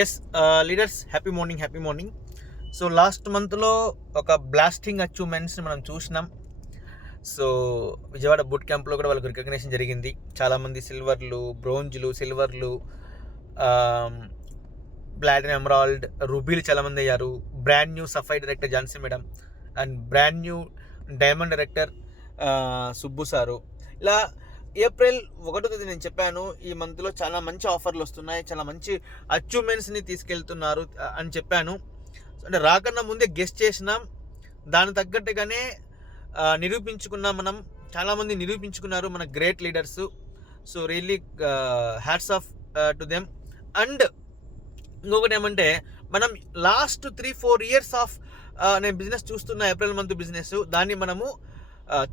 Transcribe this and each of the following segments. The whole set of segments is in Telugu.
Yes leaders, happy morning. So last మంత్లో ఒక బ్లాస్టింగ్ అచీవ్మెంట్స్ని మనం చూసినాం. సో విజయవాడ బూట్ క్యాంప్లో కూడా వాళ్ళకి రికగ్నేషన్ జరిగింది. చాలామంది సిల్వర్లు, బ్రోంజ్లు, సిల్వర్లు, ప్లాటినం, ఎమరాల్డ్, రూబీలు చాలామంది అయ్యారు. Brand new sapphire director Jhansi madam and brand new diamond director Subbu sir. ఇలా ఏప్రిల్ 1వ తేదీ నేను చెప్పాను, ఈ మంత్లో చాలా మంచి ఆఫర్లు వస్తున్నాయి, చాలా మంచి అచీవ్మెంట్స్ని తీసుకెళ్తున్నారు అని చెప్పాను. అంటే రాకన్నా ముందే గెస్ట్ చేసినాం, దాని తగ్గట్టుగానే నిరూపించుకున్నాం. మనం చాలామంది నిరూపించుకున్నారు, మన great leaders. So really hats off to them. And ఇంకొకటి ఏమంటే, మనం లాస్ట్ 3-4 ఇయర్స్ ఆఫ్ నేను బిజినెస్ చూస్తున్న ఏప్రిల్ మంత్ బిజినెస్, దాన్ని మనము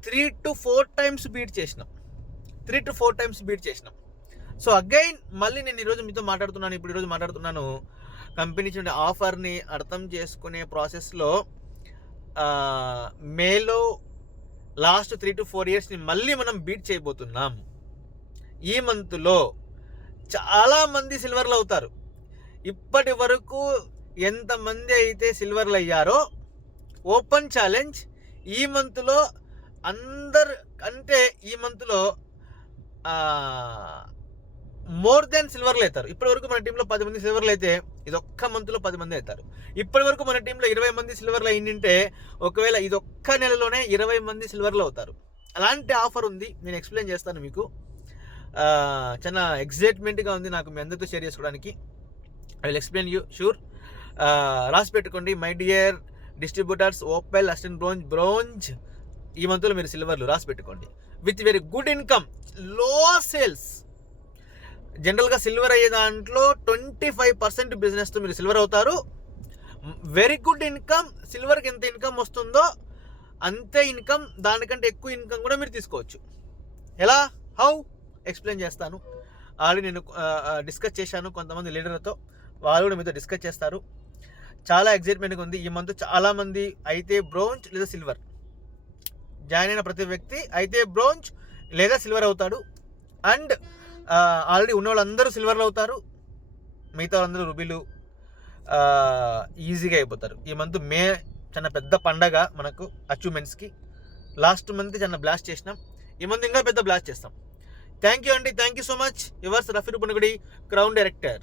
3 to 4 times బీట్ చేసినాం. 3 to 4 times బీట్ చేసినాం. సో అగైన్ మళ్ళీ నేను ఈరోజు మీతో మాట్లాడుతున్నాను. ఈరోజు మాట్లాడుతున్నాను కంపెనీ ఇచ్చిన ఆఫర్ని అర్థం చేసుకునే ప్రాసెస్లో మేలో లాస్ట్ 3 to 4 ఇయర్స్ని మళ్ళీ మనం బీట్ చేయబోతున్నాం. ఈ మంత్లో చాలామంది సిల్వర్లు అవుతారు. ఇప్పటి వరకు ఎంతమంది అయితే సిల్వర్లు అయ్యారో, ఓపెన్ ఛాలెంజ్, ఈ మంత్లో అందరు అంటే ఈ మంత్లో మోర్ దెన్ సిల్వర్లు అవుతారు. ఇప్పటి వరకు మన టీంలో 10 మంది సిల్వర్లు అయితే, ఇదొక్క మంత్లో 10 మంది అవుతారు. ఇప్పటి వరకు మన టీంలో 20 మంది సిల్వర్లు అయ్యింటే, ఒకవేళ ఇదొక్క నెలలోనే 20 మంది సిల్వర్లు అవుతారు. అలాంటి ఆఫర్ ఉంది, నేను ఎక్స్ప్లెయిన్ చేస్తాను మీకు. చాలా ఎగ్జైట్మెంట్గా ఉంది నాకు మీ అందరితో షేర్ చేసుకోవడానికి. I will explain you sure. రాసి పెట్టుకోండి, my dear distributors, Opel, assistant bronze, ఈ మంత్లో మీరు సిల్వర్లు రాసి పెట్టుకోండి. విత్ వెరీ గుడ్ ఇన్కమ్, లో సేల్స్. జనరల్గా సిల్వర్ అయ్యే దాంట్లో 25% బిజినెస్తో మీరు సిల్వర్ అవుతారు. Very good income. సిల్వర్కి ఎంత ఇన్కమ్ వస్తుందో అంతే ఇన్కమ్, దానికంటే ఎక్కువ ఇన్కమ్ కూడా మీరు తీసుకోవచ్చు. ఎలా, హౌ, ఎక్స్ప్లెయిన్ చేస్తాను. ఆల్రెడీ నేను డిస్కస్ చేశాను కొంతమంది లీడర్లతో, వాళ్ళు కూడా మీతో డిస్కస్ చేస్తారు. చాలా ఎగ్జైట్మెంట్గా ఉంది. ఈ మంత్ చాలామంది అయితే బ్రోంజ్ లేదా సిల్వర్ జాయిన్ అయిన ప్రతి వ్యక్తి అయితే బ్రోంజ్ లేదా సిల్వర్ అవుతాడు. అండ్ ఆల్రెడీ ఉన్న వాళ్ళందరూ సిల్వర్లు అవుతారు, మిగతా వాళ్ళందరూ రూబీలు ఈజీగా అయిపోతారు. ఈ మంత్ మే చాలా పెద్ద పండగ మనకు అచీవ్మెంట్స్కి. లాస్ట్ మంత్ చాలా బ్లాస్ట్ చేసినాం, ఈ మంత్ ఇంకా పెద్ద బ్లాస్ట్ చేస్తాం. థ్యాంక్ యూ అండి, thank you so much. Yours Rafi Punagudi, crown director.